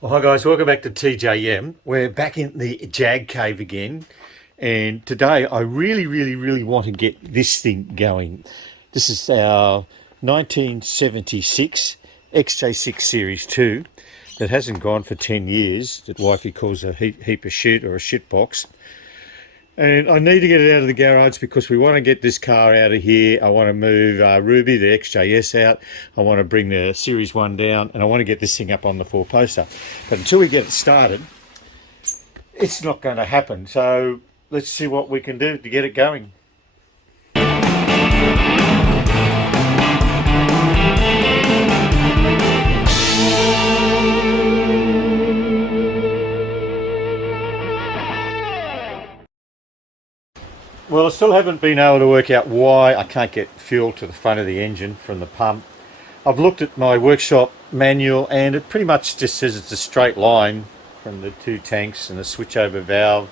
Well, hi guys, welcome back to TJM. We're back in the Jag Cave again, and today I really want to get this thing going. This is our 1976 XJ6 Series 2 that hasn't gone for 10 years, that wifey calls a heap of shit or a shit box. And I need to get it out of the garage because we want to get this car out of here. I want to move Ruby, the XJ6 out. I want to bring the Series 1 down, and I want to get this thing up on the four-poster. But until we get it started, it's not going to happen. So let's see what we can do to get it going. Well, I still haven't been able to work out why I can't get fuel to the front of the engine from the pump. I've looked at my workshop manual and it pretty much just says it's a straight line from the two tanks and a switchover valve,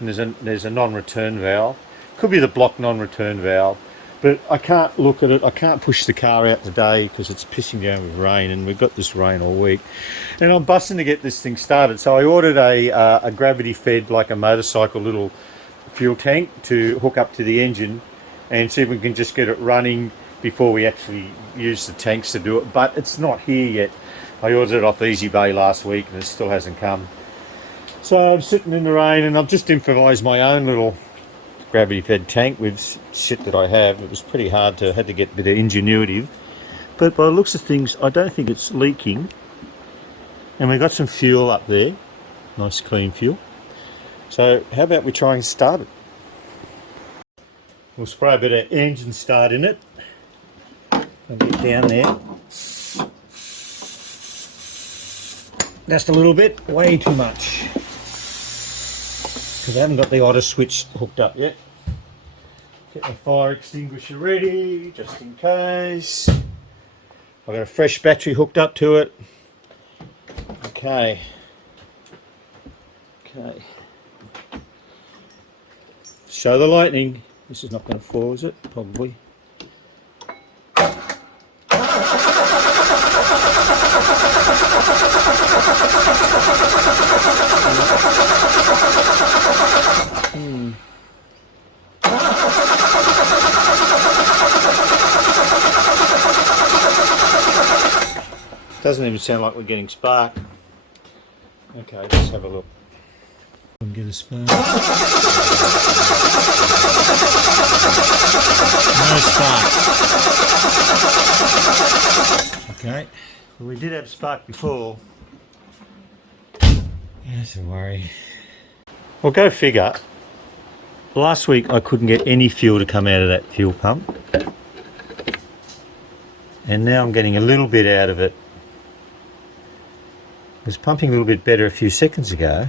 and there's a non-return valve. Could be the block non-return valve, but I can't look at it. I can't push the car out today because it's pissing down with rain, and we've got this rain all week. And I'm busting to get this thing started. So I ordered a gravity fed, like a motorcycle little fuel tank to hook up to the engine and see if we can just get it running before we actually use the tanks to do it. But it's not here yet. I ordered it off Easy Bay last week and it still hasn't come. So I'm sitting in the rain and I've just improvised my own little gravity fed tank with shit that I have. It was pretty hard to, had to get a bit of ingenuity, but by the looks of things I don't think it's leaking. And we've got some fuel up there, nice clean fuel. So how about we try and start it? We'll spray a bit of engine start in it and get down there. Just a little bit, way too much, because I haven't got the auto switch hooked up yet. Get my fire extinguisher ready, just in case. I've got a fresh battery hooked up to it. Okay. Show the lightning. This is not going to fall, is it? Probably. Doesn't even sound like we're getting spark. Okay, let's have a look. Get a spark. No spark. Okay, well, we did have spark before. That's a worry. Well, go figure. Last week I couldn't get any fuel to come out of that fuel pump, and now I'm getting a little bit out of it. It was pumping a little bit better a few seconds ago.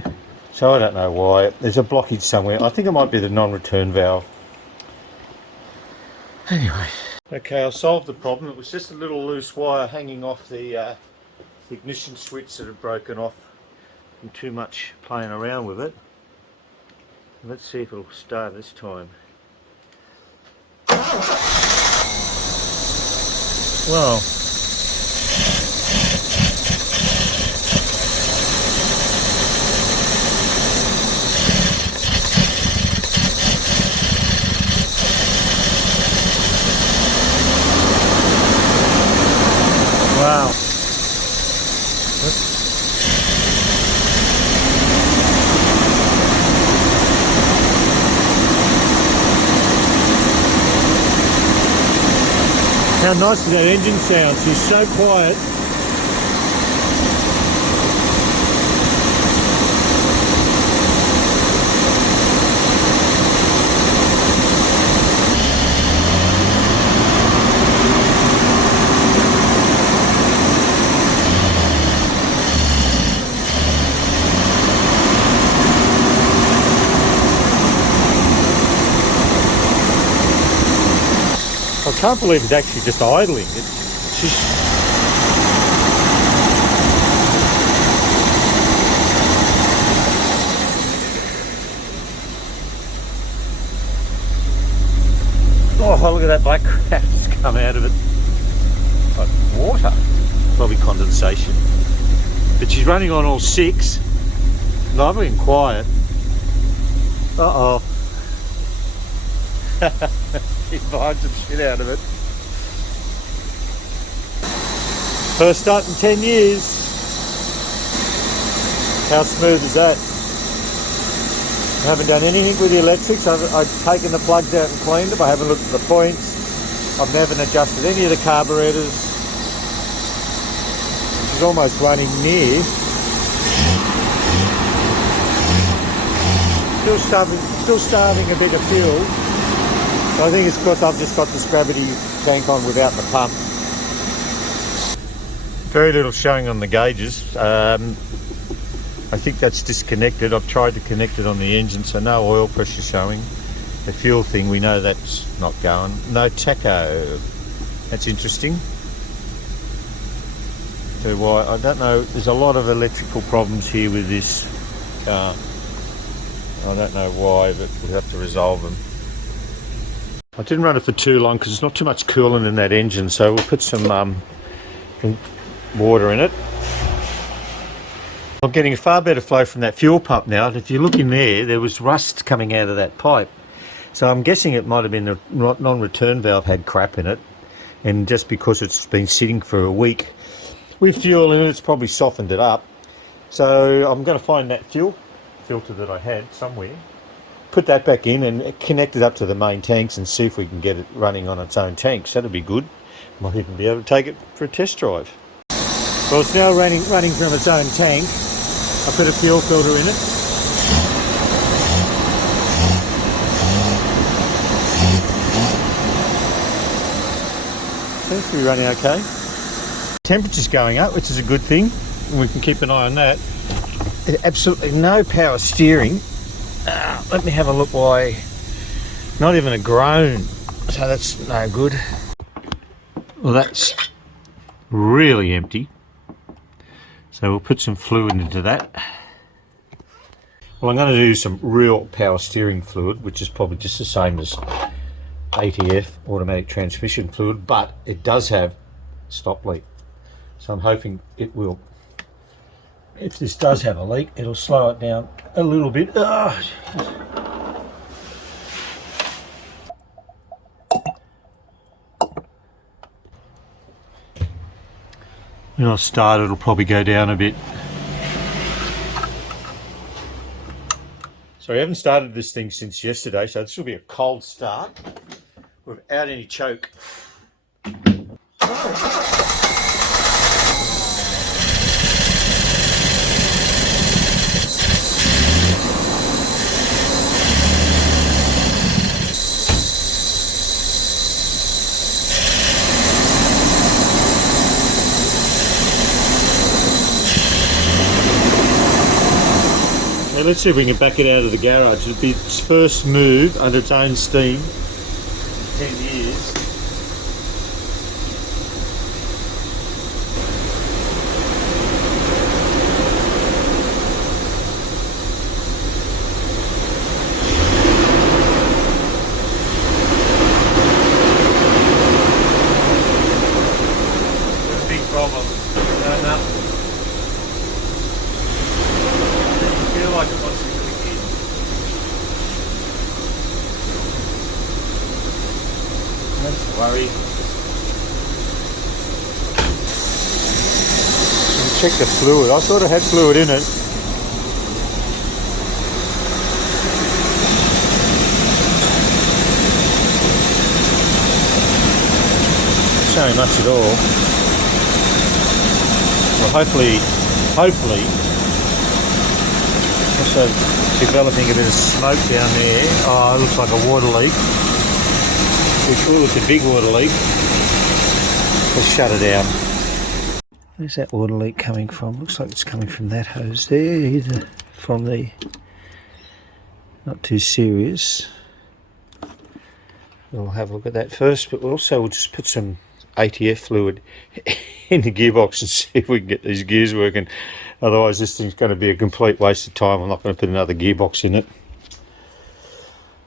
So I don't know why. There's a blockage somewhere. I think it might be the non-return valve. Anyway. Okay, I solved the problem. It was just a little loose wire hanging off the ignition switch that had broken off from too much playing around with it. Let's see if it'll start this time. Well. Wow. How nice does that engine sound? She's so quiet. I can't believe it's actually just idling. It's just... Oh, look at that black crap that's come out of it. It's like water. Probably condensation. but she's running on all 6. Lovely and quiet. Uh-oh. She's buying some shit out of it. First start in 10 years. How smooth is that? I haven't done anything with the electrics. I've taken the plugs out and cleaned them. I haven't looked at the points. I've never adjusted any of the carburetors. She's almost running near. Still starving a bit of fuel. So I think it's because I've just got this gravity tank on without the pump. Very little showing on the gauges. I think that's disconnected. I've tried to connect it on the engine, so no oil pressure showing. The fuel thing, we know that's not going. No tacho. That's interesting. So why? I don't know. There's a lot of electrical problems here with this car. I don't know why, but we'll have to resolve them. I didn't run it for too long because there's not too much coolant in that engine, so we'll put some water in it. I'm getting a far better flow from that fuel pump now. If you look in there was rust coming out of that pipe. So I'm guessing it might have been the non-return valve had crap in it, and just because it's been sitting for a week with fuel in it, it's probably softened it up. So I'm going to find that fuel filter that I had somewhere, put that back in and connect it up to the main tanks and see if we can get it running on its own tanks. That'll be good. Might even be able to take it for a test drive. Well, it's now running from its own tank. I put a fuel filter in it. Seems to be running okay. Temperature's going up, which is a good thing. We can keep an eye on that. Absolutely no power steering. Let me have a look why. Not even a groan. So that's no good. Well, that's really empty. So we'll put some fluid into that. Well, I'm going to do some real power steering fluid, which is probably just the same as ATF, automatic transmission fluid, but it does have stop leak. So I'm hoping it will. If this does have a leak, it'll slow it down a little bit. When I start, it'll probably go down a bit. So we haven't started this thing since yesterday, so this will be a cold start without any choke. Now let's see if we can back it out of the garage. It'll be its first move under its own steam in 10 years. There's a big problem. Like it wants to click in. That's a worry. Check the fluid. I thought it had fluid in it. Not showing much at all. Well, hopefully. Also developing a bit of smoke down there. Oh, it looks like a water leak. Which it's a big water leak. Let's shut it down. Where's that water leak coming from? Looks like it's coming from that hose there, either from the not too serious. We'll have a look at that first, but we'll just put some ATF fluid in the gearbox and see if we can get these gears working. Otherwise this thing's going to be a complete waste of time. I'm not going to put another gearbox in it.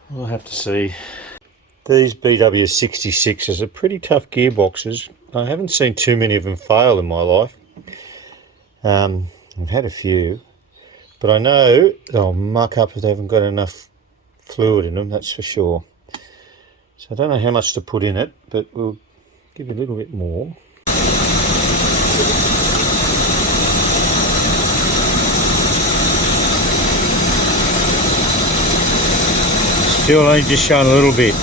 We'll have to see. These BW66s are pretty tough gearboxes. I haven't seen too many of them fail in my life. I've had a few, but I know they'll muck up if they haven't got enough fluid in them, that's for sure. So I don't know how much to put in it, but we'll give it a little bit more. Still only just showing a little bit.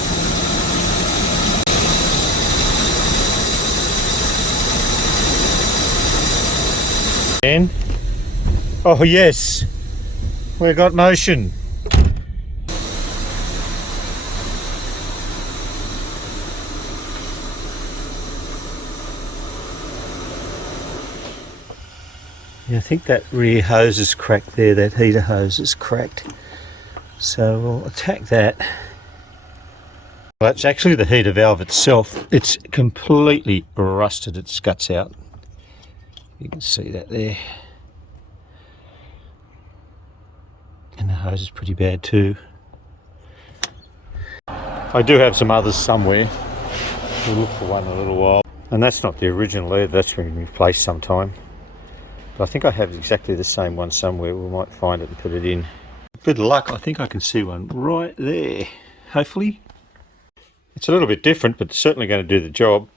And oh yes, we've got motion. Yeah, I think that rear hose is cracked there, that heater hose is cracked. So we'll attack that. Well, that's actually the heater valve itself. It's completely rusted its guts out. You can see that there. And the hose is pretty bad too. I do have some others somewhere. We'll look for one in a little while. And that's not the original leather, that's been replaced sometime. But I think I have exactly the same one somewhere. We might find it and put it in. A bit of luck, I think I can see one right there. Hopefully. It's a little bit different, but it's certainly going to do the job.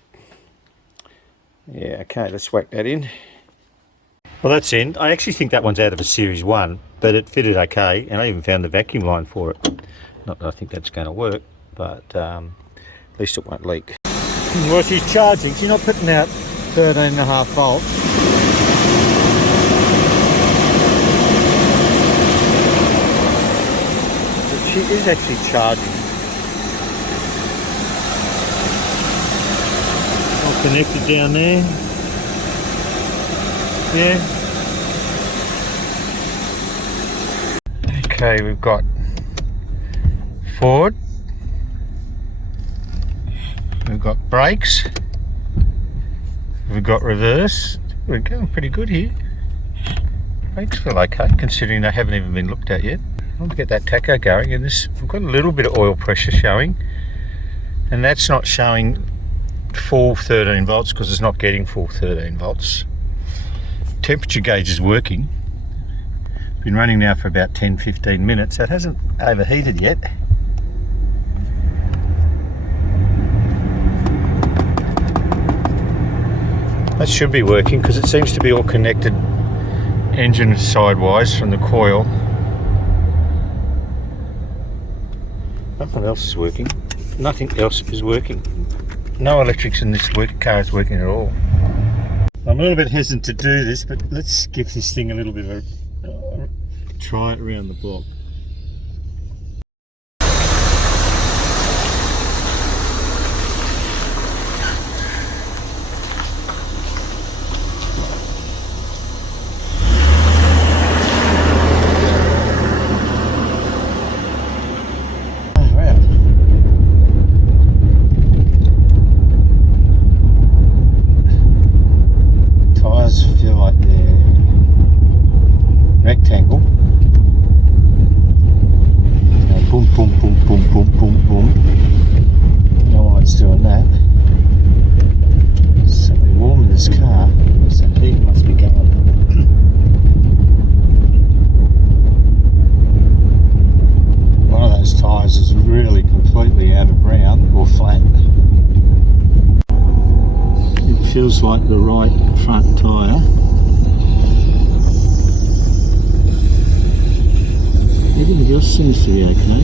Yeah, okay, let's whack that in. Well, that's in. I actually think that one's out of a Series 1, but it fitted okay, and I even found the vacuum line for it. Not that I think that's going to work, but at least it won't leak. Well, she's charging. She's not putting out 13.5 volts. She is actually charging. All connected down there. Yeah. Okay, we've got forward. We've got brakes. We've got reverse. We're going pretty good here. Brakes feel okay, considering they haven't even been looked at yet. I'll get that tacho going, and this, we've got a little bit of oil pressure showing, and that's not showing full 13 volts because it's not getting full 13 volts. Temperature gauge is working. Been running now for about 10-15 minutes. It hasn't overheated yet. That should be working because it seems to be all connected engine sidewise from the coil. Nothing else is working. Nothing else is working. No electrics in this car is working at all. I'm a little bit hesitant to do this, but let's give this thing a little bit of a try it around the block. Rectangle. Boom, boom, boom, boom, boom, boom, boom. I don't know why it's doing that. It's certainly warm in this car. So that heat must be going. One of those tyres is really completely out of round or flat. It feels like the right front tyre. Everything else seems to be okay.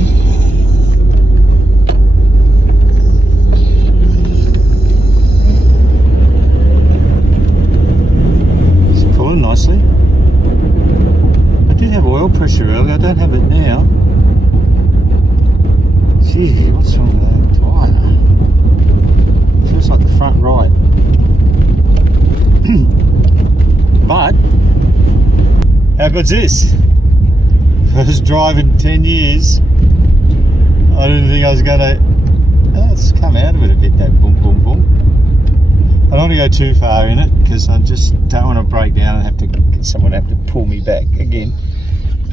It's pulling nicely. I did have oil pressure earlier, I don't have it now. Gee, what's wrong with that tyre? Feels like the front right. But, how good's this? First drive in 10 years. I didn't think I was going to... Oh, it's come out of it a bit, that boom, boom, boom. I don't want to go too far in it because I just don't want to break down and have to get someone to have to pull me back again.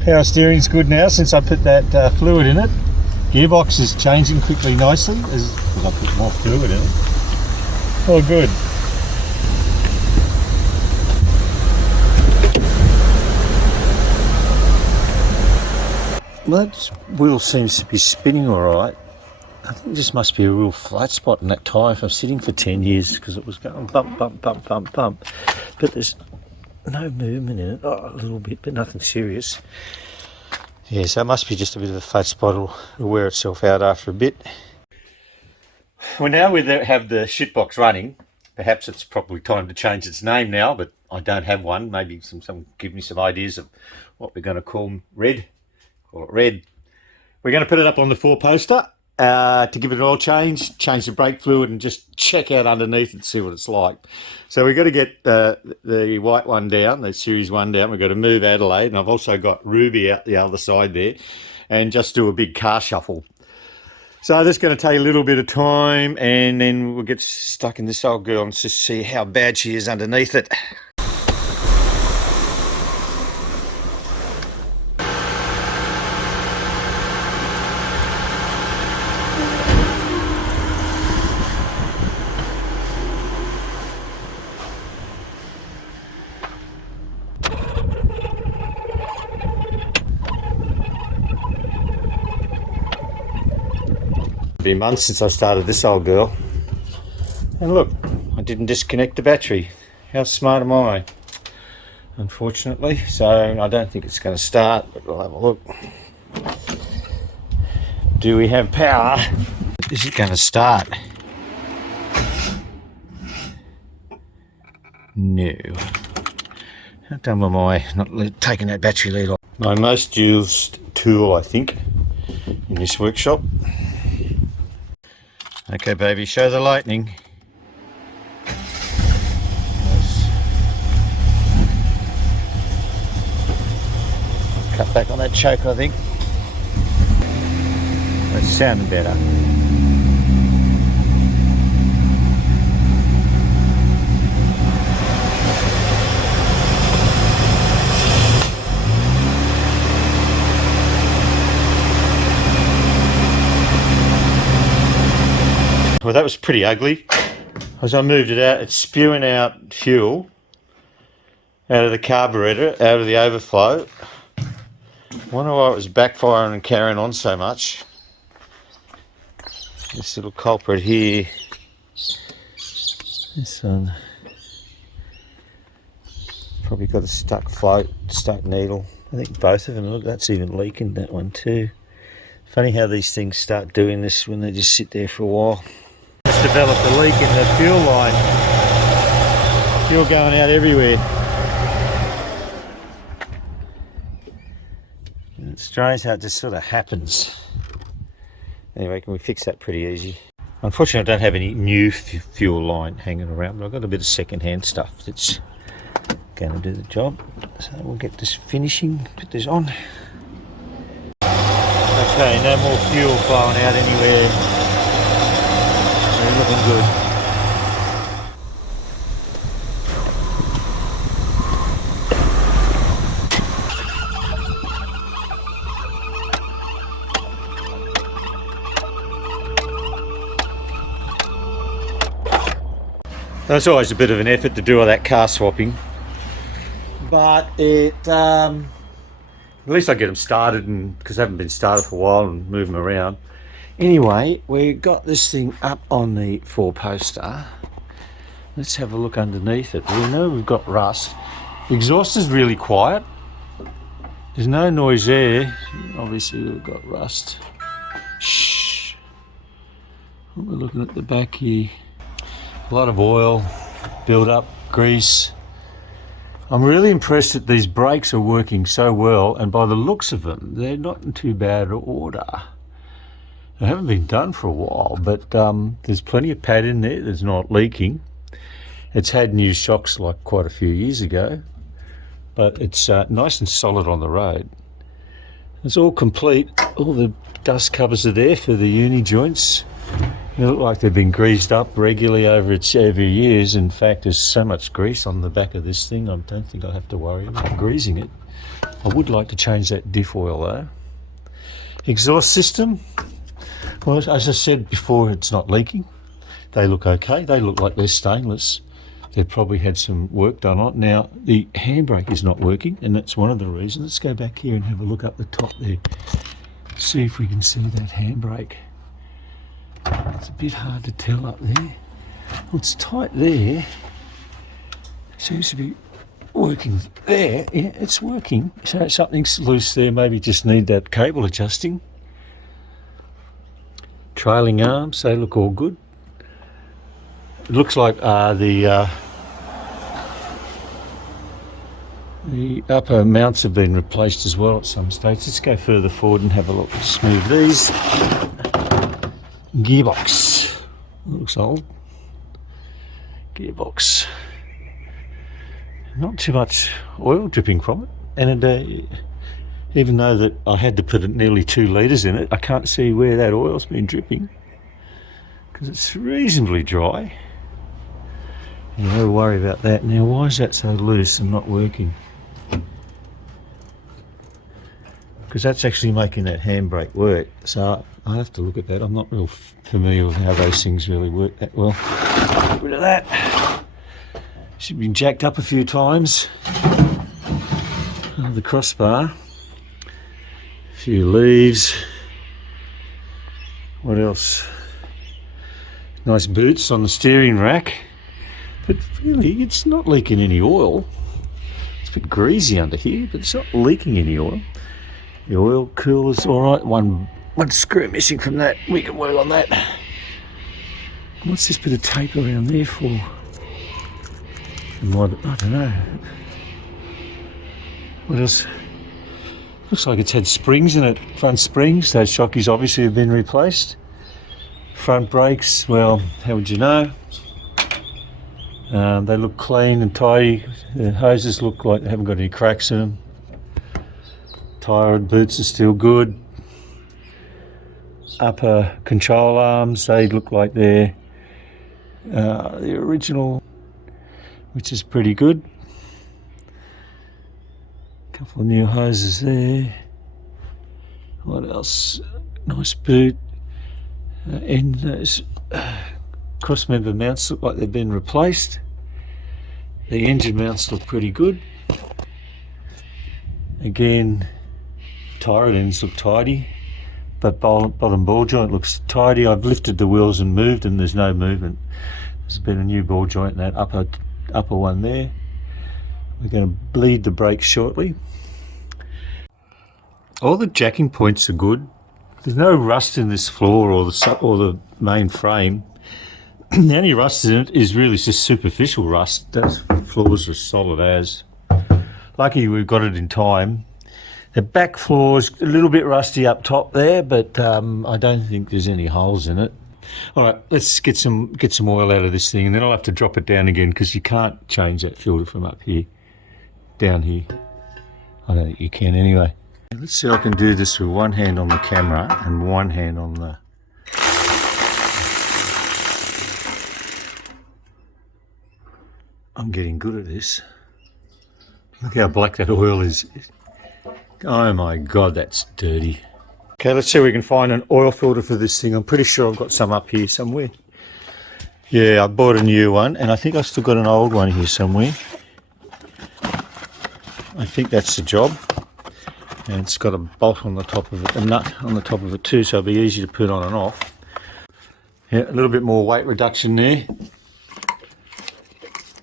Power steering's good now since I put that fluid in it. Gearbox is changing quickly nicely because I put more fluid in it. All good. Well, that wheel seems to be spinning all right. I think this must be a real flat spot in that tyre if I'm sitting for 10 years, because it was going bump, bump, bump, bump, bump. But there's no movement in it. Oh, a little bit, but nothing serious. Yeah, so it must be just a bit of a flat spot. It'll wear itself out after a bit. Well, now we have the shitbox running. Perhaps it's probably time to change its name now, but I don't have one. Maybe someone give me some ideas of what we're going to call Red. Call it Red. We're going to put it up on the 4-poster to give it an oil change the brake fluid, and just check out underneath and see what it's like. So we've got to get the white one down, the Series 1 down. We've got to move Adelaide, and I've also got Ruby out the other side there, and just do a big car shuffle. So that's going to take a little bit of time, and then we'll get stuck in this old girl and just see how bad she is underneath it. Been months since I started this old girl, and look, I didn't disconnect the battery. How smart am I? Unfortunately, so I don't think it's going to start, but we'll have a look. Do we have power? Is it going to start? No. How dumb am I not taking that battery lead off? My most used tool, I think, in this workshop. Okay, baby, show the lightning. Nice. Cut back on that choke, I think. That's sounding better. Well, that was pretty ugly. As I moved it out, it's spewing out fuel out of the carburetor, out of the overflow. Wonder why it was backfiring and carrying on so much. This little culprit here, this one, probably got a stuck float, stuck needle. I think both of them, look, that's even leaking, that one too. Funny how these things start doing this when they just sit there for a while. Just developed a leak in the fuel line. Fuel going out everywhere. And it's strange how it just sort of happens. Anyway, can we fix that pretty easy? Unfortunately, I don't have any new fuel line hanging around, but I've got a bit of second-hand stuff that's going to do the job. So we'll get this finishing, put this on. Okay, no more fuel flowing out anywhere. They're looking good. It's always a bit of an effort to do all that car swapping, but it at least I get them started, and because they haven't been started for a while, and move them around. Anyway, we got this thing up on the 4-poster. Let's have a look underneath it. We know we've got rust. The exhaust is really quiet. There's no noise there. Obviously we've got rust. Shh. We're looking at the back here. A lot of oil, build up, grease. I'm really impressed that these brakes are working so well, and by the looks of them, they're not in too bad order. They haven't been done for a while, but there's plenty of pad in there. There's not leaking. It's had new shocks like quite a few years ago, but it's nice and solid on the road. It's all complete. All the dust covers are there for the uni joints. They look like they've been greased up regularly over years. In fact, there's so much grease on the back of this thing, I don't think I'll have to worry about greasing it. I would like to change that diff oil though. Exhaust system. Well, as I said before, it's not leaking. They look okay. They look like they're stainless. they've probably had some work done on it. Now the handbrake is not working, and that's one of the reasons. Let's go back here and have a look up the top there. See if we can see that handbrake. It's a bit hard to tell up there. Well, it's tight there. Seems to be working there. Yeah, it's working. So something's loose there. Maybe just need that cable adjusting. Trailing arms, they look all good. It looks like the upper mounts have been replaced as well at some stage. Let's go further forward and have a look. Smooth these. Gearbox. Looks old. Gearbox. Not too much oil dripping from it. And even though that I had to put nearly 2 litres in it, I can't see where that oil's been dripping because it's reasonably dry. No worry about that. Now, why is that so loose and not working? Because that's actually making that handbrake work. So I'll have to look at that. I'm not real familiar with how those things really work that well. Get rid of that. Should be jacked up a few times. The crossbar. A few leaves. What else? Nice boots on the steering rack. But really, it's not leaking any oil. It's a bit greasy under here, but it's not leaking any oil. The oil cooler's all right. One screw missing from that. We can work on that. What's this bit of tape around there for? I don't know. What else? Looks like it's had springs in it. Front springs. Those shockies obviously have been replaced. Front brakes, well, how would you know? They look clean and tidy. The hoses look like they haven't got any cracks in them. Tyre and boots are still good. Upper control arms, they look like they're the original, which is pretty good. Couple of new hoses there. What else? Nice boot. And those cross member mounts look like they've been replaced. The engine mounts look pretty good. Again, tyre ends look tidy, but bottom ball joint looks tidy. I've lifted the wheels and moved and there's no movement. There's been a new ball joint in that upper one there. We're going to bleed the brakes shortly. All the jacking points are good. There's no rust in this floor or the main frame. The only rust in it is really just superficial rust. Those floors are solid as. Lucky we've got it in time. The back floor's a little bit rusty up top there, but I don't think there's any holes in it. All right, let's get some oil out of this thing, and then I'll have to drop it down again because you can't change that filter from up here down here. I don't think you can anyway. Let's see if I can do this with one hand on the camera and one hand on the... I'm getting good at this. Look how black that oil is. Oh my God, that's dirty. Okay, let's see if we can find an oil filter for this thing. I'm pretty sure I've got some up here somewhere. Yeah, I bought a new one, and I think I've still got an old one here somewhere. I think that's the job. And it's got a bolt on the top of it, a nut on the top of it too, so it'll be easy to put on and off. Yeah, a little bit more weight reduction there.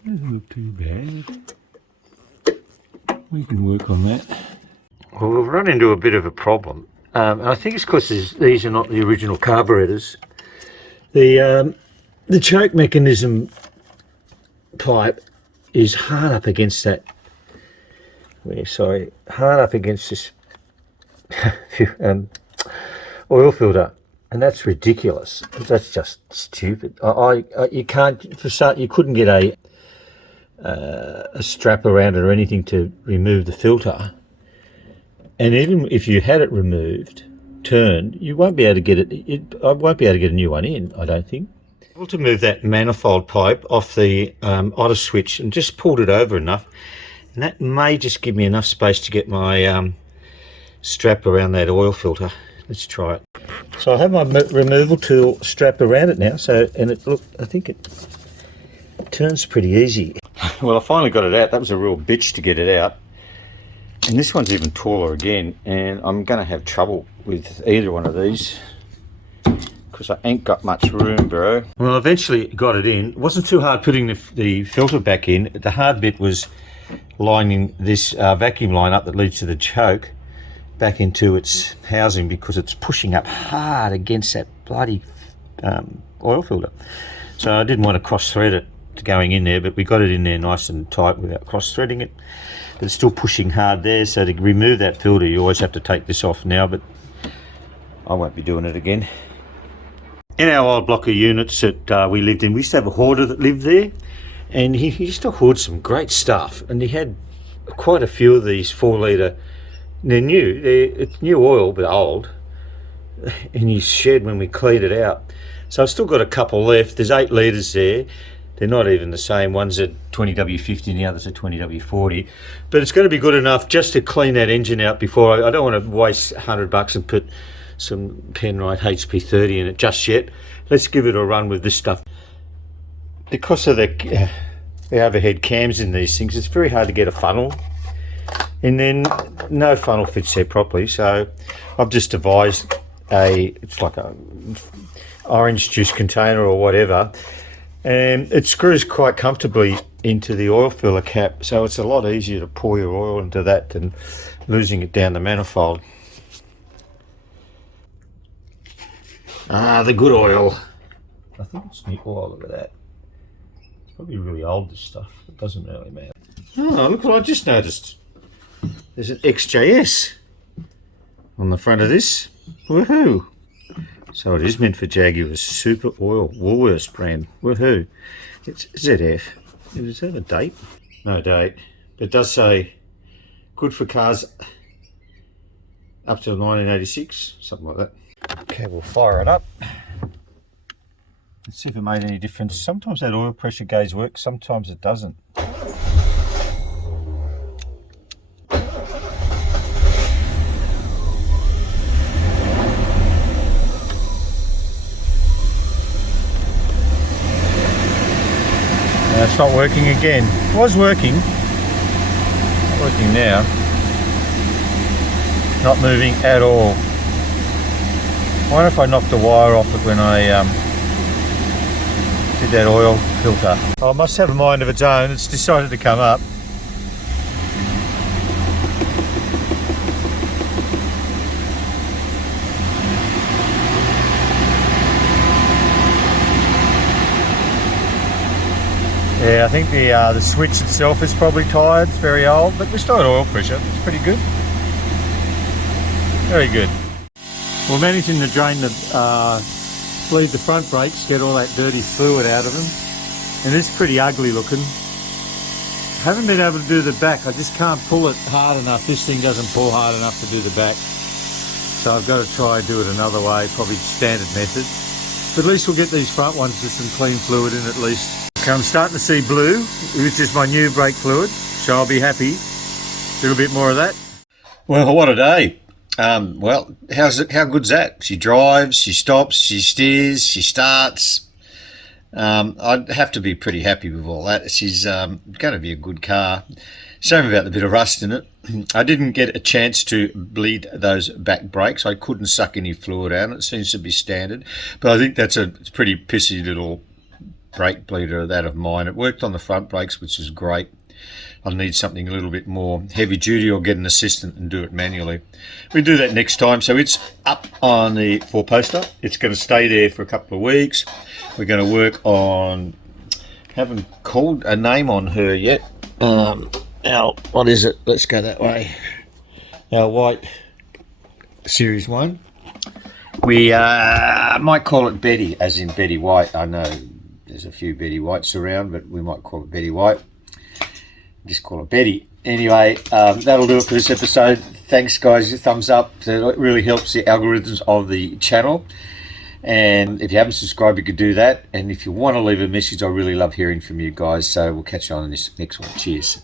Doesn't look too bad. We can work on that. Well, we've run into a bit of a problem. And I think it's because these are not the original carburetors. The choke mechanism pipe is hard up against that. Hard up against this oil filter, and that's ridiculous. That's just stupid. You can't, for start, you couldn't get a strap around it or anything to remove the filter. And even if you had it removed, turned, you won't be able to get it. I won't be able to get a new one in, I don't think. Able to move that manifold pipe off the auto switch and just pulled it over enough. And that may just give me enough space to get my strap around that oil filter. Let's try it. So I have my removal tool strapped around it now. So, and it look, I think it turns pretty easy. Well, I finally got it out. That was a real bitch to get it out. And this one's even taller again, and I'm going to have trouble with either one of these because I ain't got much room, bro. Well, eventually got it in. It wasn't too hard putting the filter back in. The hard bit was lining this vacuum line up that leads to the choke back into its housing, because it's pushing up hard against that bloody oil filter. So I didn't want to cross thread it to going in there, but we got it in there nice and tight without cross threading it. But it's still pushing hard there, so to remove that filter you always have to take this off now, but I won't be doing it again. In our old block of units that we lived in, we used to have a hoarder that lived there, and he used to hoard some great stuff, and he had quite a few of these 4 litre. They're new, it's new oil but old, in his shed when we cleaned it out. So I've still got a couple left. There's 8 litres there. They're not even the same. One's a 20W50 and the other's a 20W40. But it's going to be good enough just to clean that engine out before I don't want to waste $100 and put some Penrite HP30 in it just yet. Let's give it a run with this stuff. Because of the overhead cams in these things, it's very hard to get a funnel. And then no funnel fits there properly, so I've just devised it's like a orange juice container or whatever, and it screws quite comfortably into the oil filler cap, so it's a lot easier to pour your oil into that than losing it down the manifold. The good oil. I think it's new oil, look at that. It's probably really old, this stuff. It doesn't really matter. Oh, look what I just noticed. There's an XJ6 on the front of this. Woohoo! So it is meant for Jaguars Super Oil Woolworths brand. Woohoo! It's ZF. Does it have a date? No date. But it does say good for cars up to 1986, something like that. Okay, we'll fire it up. Let's see if it made any difference. Sometimes that oil pressure gauge works, sometimes it doesn't. It's not working again. It was working. Not working now. Not moving at all. I wonder if I knocked the wire off it when I did that oil filter. Oh, it must have a mind of its own. It's decided to come up. Yeah, I think the switch itself is probably tired. It's very old, but we still got oil pressure. It's pretty good. Very good. We're managing to drain the bleed the front brakes, get all that dirty fluid out of them, and it's pretty ugly looking. Haven't been able to do the back. I just can't pull it hard enough. This thing doesn't pull hard enough to do the back, so I've got to try and do it another way, probably standard method. But at least we'll get these front ones with some clean fluid in at least. Okay, I'm starting to see blue, which is my new brake fluid, so I'll be happy. A little bit more of that. Well, what a day. Well, how good's that? She drives, she stops, she steers, she starts. I'd have to be pretty happy with all that. She's going to be a good car. Shame about the bit of rust in it. I didn't get a chance to bleed those back brakes. I couldn't suck any fluid out. It seems to be standard, but I think it's a pretty pissy little brake bleeder, that of mine. It worked on the front brakes, which is great. I'll need something a little bit more heavy duty or get an assistant and do it manually. We do that next time. So it's up on the 4-poster. It's going to stay there for a couple of weeks. We're going to work on, haven't called a name on her yet. Now, what is it? Let's go that way. Our white Series 1. We might call it Betty, as in Betty White. I know there's a few Betty Whites around, but we might call it Betty White. Just call it Betty. Anyway, that'll do it for this episode. Thanks, guys. Thumbs up. It really helps the algorithms of the channel. And if you haven't subscribed, you could do that. And if you want to leave a message, I really love hearing from you guys. So we'll catch you on this next one. Cheers.